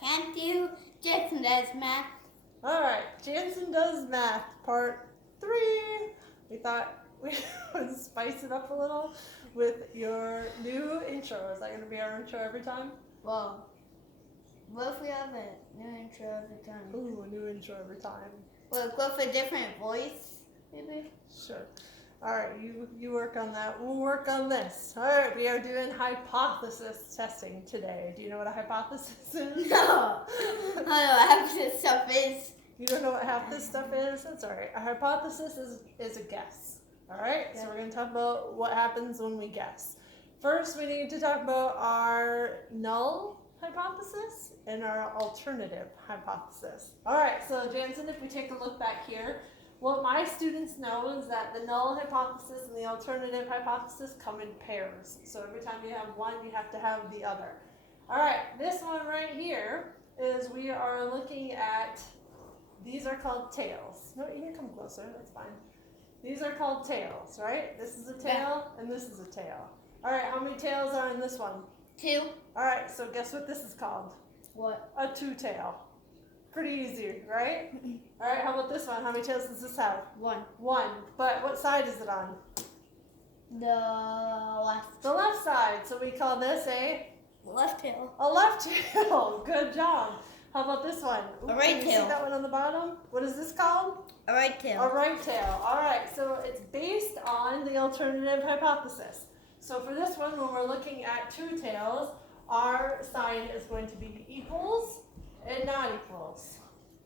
can't do. Jansen does math. All right, Jansen does math, part 3. We thought we would spice it up a little with your new intro. Is that going to be our intro every time? Well, what if we have a new intro every time? Ooh, a new intro every time. Well, go for a different voice, maybe? Sure. All right, you work on that. We'll work on this. All right, we are doing hypothesis testing today. Do you know what a hypothesis is? No. I don't know what this stuff is. You don't know what half this stuff is? That's all right. A hypothesis is a guess. All right, so we're going to talk about what happens when we guess. First, we need to talk about our null hypothesis and our alternative hypothesis. All right, so Jansen, if we take a look back here, what my students know is that the null hypothesis and the alternative hypothesis come in pairs. So every time you have one, you have to have the other. All right, this one right here is we are looking at, these are called tails. No, you can come closer, that's fine. These are called tails, right? This is a tail and this is a tail. All right, how many tails are in this one? 2. All right, so guess what this is called? What? A two-tail. Pretty easy, right? All right, how about this one? How many tails does this have? 1. 1. But what side is it on? The left. The left side. So we call this Left tail. a left tail. Good job. How about this one? A right can you tail. See that one on the bottom? What is this called? A right tail. A right tail. All right, so it's based on the alternative hypothesis. So for this one, when we're looking at two tails, our sign is going to be equals and not equals.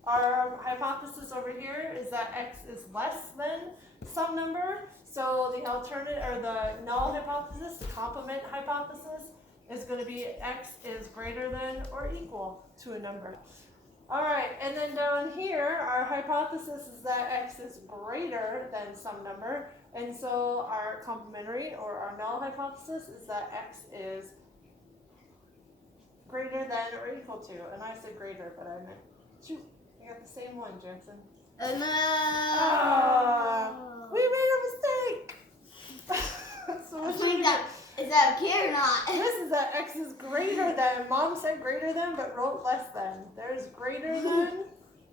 Our hypothesis over here is that x is less than some number. So the alternate or the null hypothesis, the complement hypothesis, is going to be x is greater than or equal to a number. All right, and then down here, our hypothesis is that x is greater than some number, and so our complementary or our null hypothesis is that x is greater than or equal to. And I said greater, but I meant, shoot, I got the same one, Jansen. No. We made a mistake. So what should we do? Is that okay or not? This is that x is greater than. Mom said greater than, but wrote less than. There's greater than.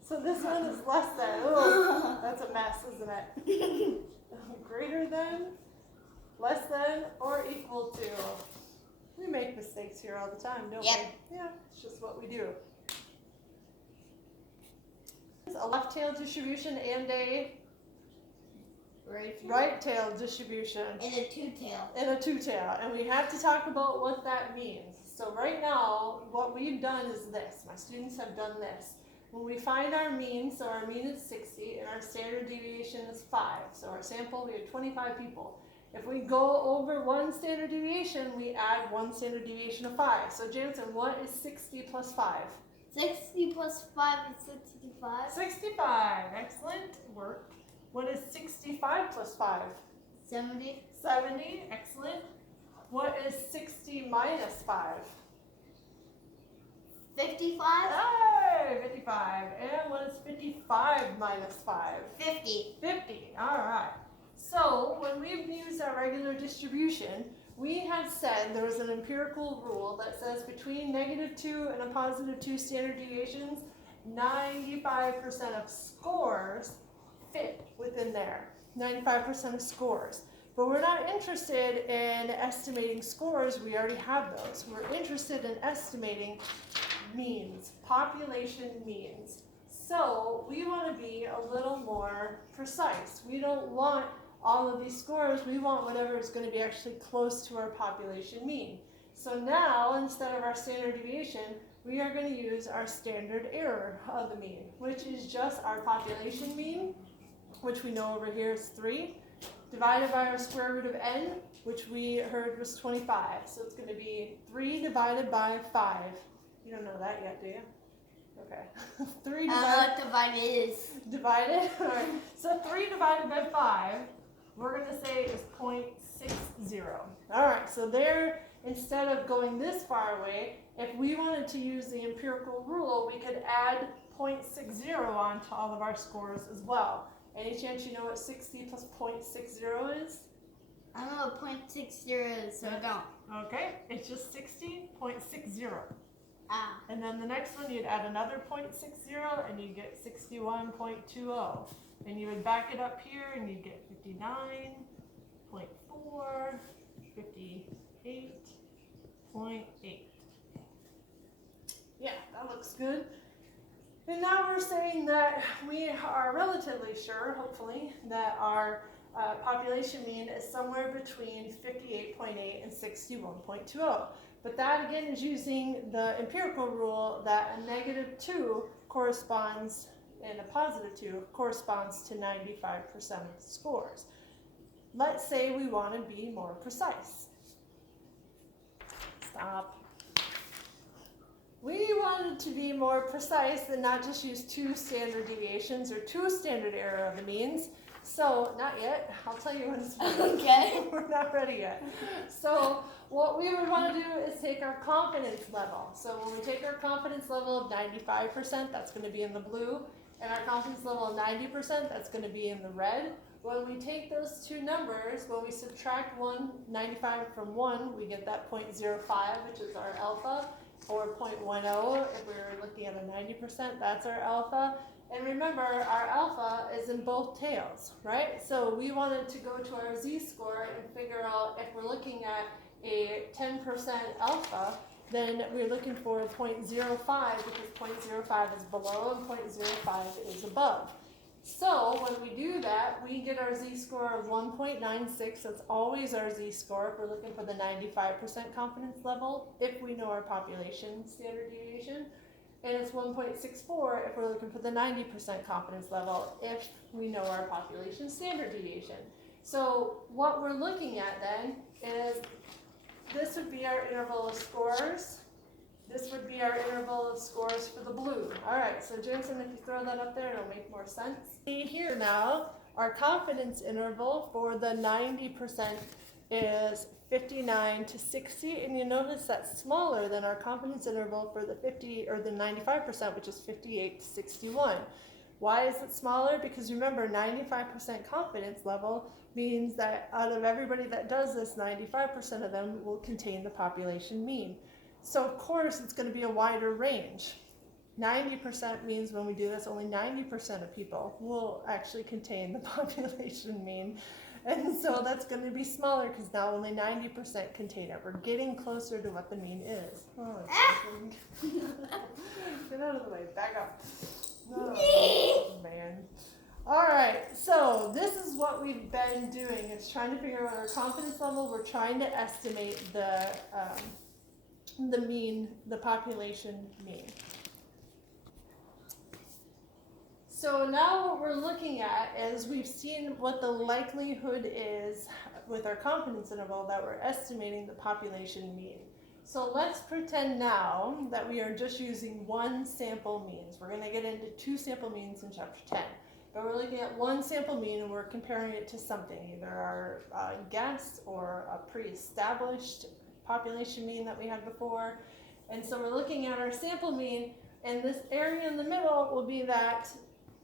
So this one is less than. Oh, that's a mess, isn't it? Greater than, less than, or equal to. We make mistakes here all the time, don't we? Yeah, it's just what we do. It's a left tail distribution and a right tail distribution. And a two-tail. And a two-tail. And we have to talk about what that means. So right now, what we've done is this. My students have done this. When we find our mean, so our mean is 60 and our standard deviation is 5. So our sample, we have 25 people. If we go over one standard deviation, we add one standard deviation of 5. So Jansen, what is 60 plus 5? 60 plus 5 is 65. 65. Excellent work. What is 65 plus 5? 70. 70. Excellent. What is 60 minus 5? 55. Hey, 55. And what is 55 minus 5? 50. 50. All right. So when we've used our regular distribution, we have said there was an empirical rule that says between -2 and a +2 standard deviations, 95% of scores fit within there. 95% of scores. But we're not interested in estimating scores. We already have those. We're interested in estimating means, population means. So we want to be a little more precise. We don't want all of these scores. We want whatever is going to be actually close to our population mean. So now, instead of our standard deviation, we are going to use our standard error of the mean, which is just our population mean, which we know over here is 3, divided by our square root of n, which we heard was 25. So it's going to be 3 divided by 5. You don't know that yet, do you? Okay. 3 divided. I don't know what divided is. Divided? All right. So 3 divided by 5, we're going to say is 0.60. All right. So there, instead of going this far away, if we wanted to use the empirical rule, we could add 0.60 onto all of our scores as well. Any chance you know what 60 plus 0.60 is? I don't know what 0.60 is, so I don't. Okay, it's just 60.60. Ah. And then the next one, you'd add another 0.60 and you'd get 61.20. And you would back it up here and you'd get 59.4, 58.8. Yeah, that looks good. And now we're saying that we are relatively sure, hopefully, that our population mean is somewhere between 58.8 and 61.20. But that again is using the empirical rule that a -2 corresponds and a +2 corresponds to 95% of the scores. Let's say we want to be more precise. Stop. We wanted to be more precise and not just use 2 standard deviations or 2 standard error of the means. So, not yet. I'll tell you when it's ready. Okay. We're not ready yet. So, what we would want to do is take our confidence level. So, when we take our confidence level of 95%, that's going to be in the blue. And our confidence level of 90%, that's going to be in the red. When we take those two numbers, when we subtract 95 from 1, we get that 0.05, which is our alpha. Or 0.10 if we were looking at a 90%, that's our alpha. And remember, our alpha is in both tails, right? So we wanted to go to our z-score and figure out if we're looking at a 10% alpha, then we're looking for 0.05 because 0.05 is below and 0.05 is above. So when we do that, we get our z-score of 1.96. That's always our z-score if we're looking for the 95% confidence level, if we know our population standard deviation. And it's 1.64 if we're looking for the 90% confidence level, if we know our population standard deviation. So what we're looking at then is this would be our interval of scores. This would be our interval of scores for the blue. All right, so Jansen, if you throw that up there, it'll make more sense. See here now, our confidence interval for the 90% is 59 to 60, and you notice that's smaller than our confidence interval for the 50 or the 95%, which is 58 to 61. Why is it smaller? Because remember, 95% confidence level means that out of everybody that does this, 95% of them will contain the population mean. So of course it's going to be a wider range. 90% means when we do this, only 90% of people will actually contain the population mean. And so that's going to be smaller because now only 90% contain it. We're getting closer to what the mean is. Oh, get out of the way, back up. Oh, man. All right, so this is what we've been doing, is trying to figure out our confidence level. We're trying to estimate the mean, the population mean. So now what we're looking at is we've seen what the likelihood is with our confidence interval that we're estimating the population mean. So let's pretend now that we are just using one sample means. We're going to get into 2 sample means in chapter 10. But we're looking at one sample mean and we're comparing it to something, either our guess or a pre-established population mean that we had before. And so we're looking at our sample mean, and this area in the middle will be that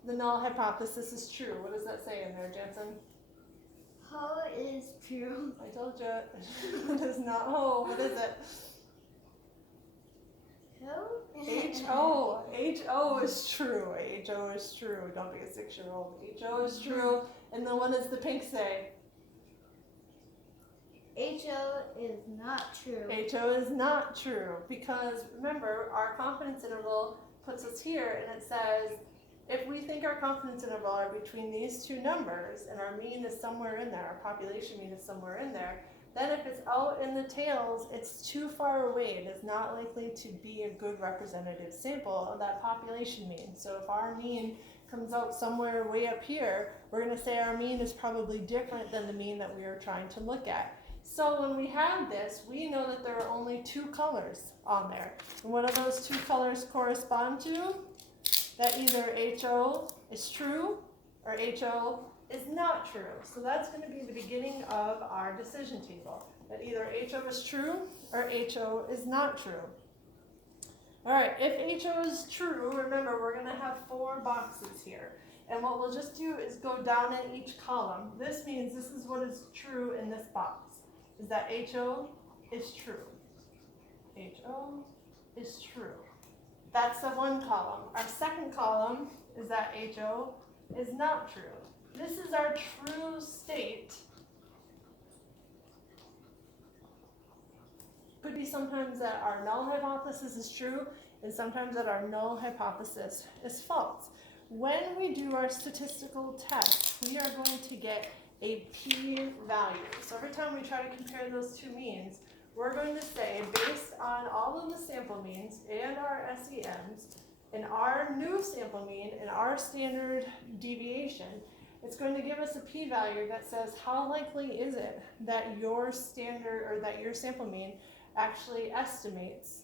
the null hypothesis is true. What does that say in there, Jansen? Ho is true. I told you. It is not ho. What is it? Ho? H-O. H-O is true. H-O is true. Don't be a 6-year-old. H-O is true. And then what does the pink say? HO is not true. HO is not true because remember our confidence interval puts us here and it says if we think our confidence interval are between these 2 numbers and our mean is somewhere in there, our population mean is somewhere in there, then if it's out in the tails, it's too far away. It is not likely to be a good representative sample of that population mean. So if our mean comes out somewhere way up here, we're going to say our mean is probably different than the mean that we are trying to look at. So when we have this, we know that there are only 2 colors on there. And what do those 2 colors correspond to? That either HO is true or HO is not true. So that's going to be the beginning of our decision table. That either HO is true or HO is not true. All right, if HO is true, remember we're going to have 4 boxes here. And what we'll just do is go down in each column. This means this is what is true in this box. Is that HO is true. HO is true. That's the one column. Our second column is that HO is not true. This is our true state. Could be sometimes that our null hypothesis is true, and sometimes that our null hypothesis is false. When we do our statistical test, we are going to get a p-value. So every time we try to compare those two means, we're going to say, based on all of the sample means and our SEMs, and our new sample mean and our standard deviation, it's going to give us a p-value that says how likely is it that your standard or that your sample mean actually estimates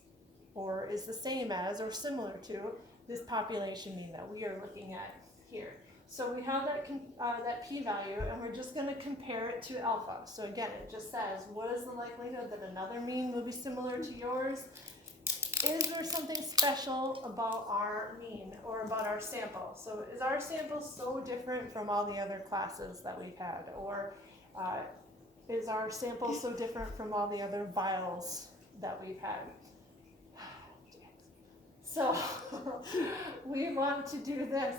or is the same as or similar to this population mean that we are looking at here. So we have that p-value, and we're just going to compare it to alpha. So again, it just says, what is the likelihood that another mean will be similar to yours? Is there something special about our mean or about our sample? So is our sample so different from all the other classes that we've had? Or is our sample so different from all the other vials that we've had? So we want to do this.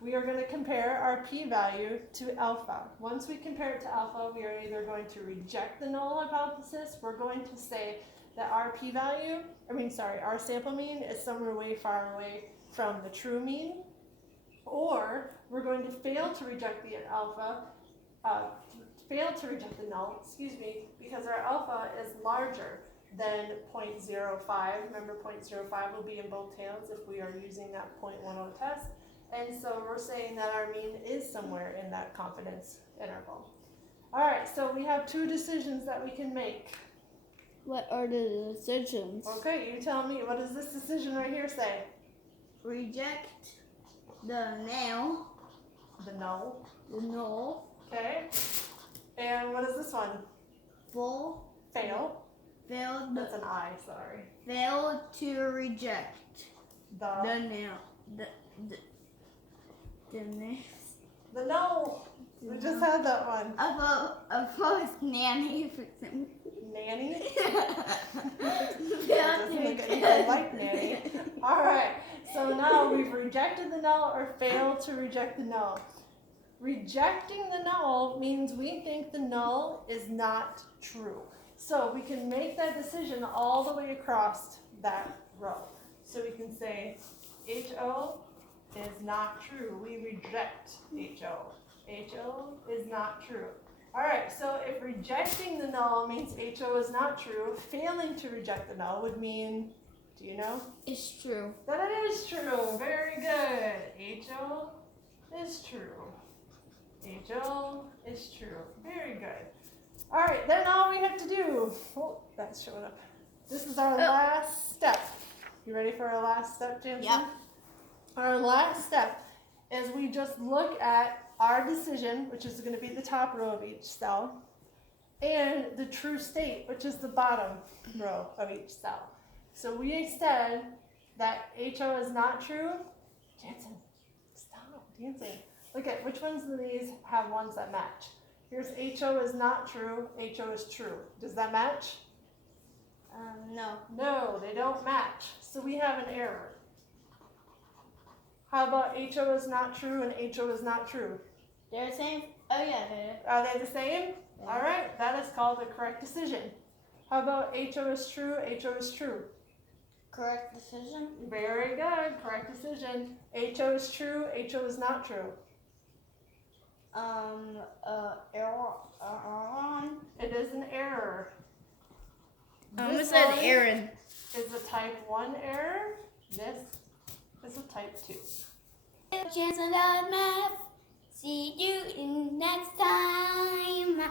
We are going to compare our p-value to alpha. Once we compare it to alpha, we are either going to reject the null hypothesis. We're going to say that our p-value, our sample mean is somewhere way far away from the true mean, or we're going to fail to reject the alpha, null, because our alpha is larger than 0.05. Remember, 0.05 will be in both tails if we are using that 0.10 test. And so we're saying that our mean is somewhere in that confidence interval. All right, so we have two decisions that we can make. What are the decisions? Okay, you tell me, what does this decision right here say? Reject the null. The null. The null. Okay. And what is this one? Fail. Fail. Fail. That's an I, sorry. Fail to reject The null. The null. We just had that one. Opposed nanny for some. Nanny? Doesn't look anything like nanny. All right, so now we've rejected the null or failed to reject the null. Rejecting the null means we think the null is not true. So we can make that decision all the way across that row. So we can say HO is not true. We reject HO. HO is not true. All right, so if rejecting the null means HO is not true, failing to reject the null would mean, do you know? It's true. That it is true. Very good. HO is true. HO is true. Very good. All right, then all we have to do, oh, that's showing up. This is our last step. You ready for our last step, Jansen? Yep. Our last step is we just look at our decision, which is going to be the top row of each cell, and the true state, which is the bottom row of each cell. So we said that HO is not true. Jansen, stop dancing. Look at which ones of these have ones that match. Here's HO is not true, HO is true. Does that match? No. No, they don't match. So we have an error. How about HO is not true and HO is not true? They're the same? Oh yeah, they're. Are they the same? Yeah. All right, that is called the correct decision. How about HO is true, HO is true? Correct decision? Very good, correct decision. HO is true, HO is not true. Error. It is an error. I almost This said one Aaron. is a type 1 error. This is a type 2. Jansen Math. See you next time.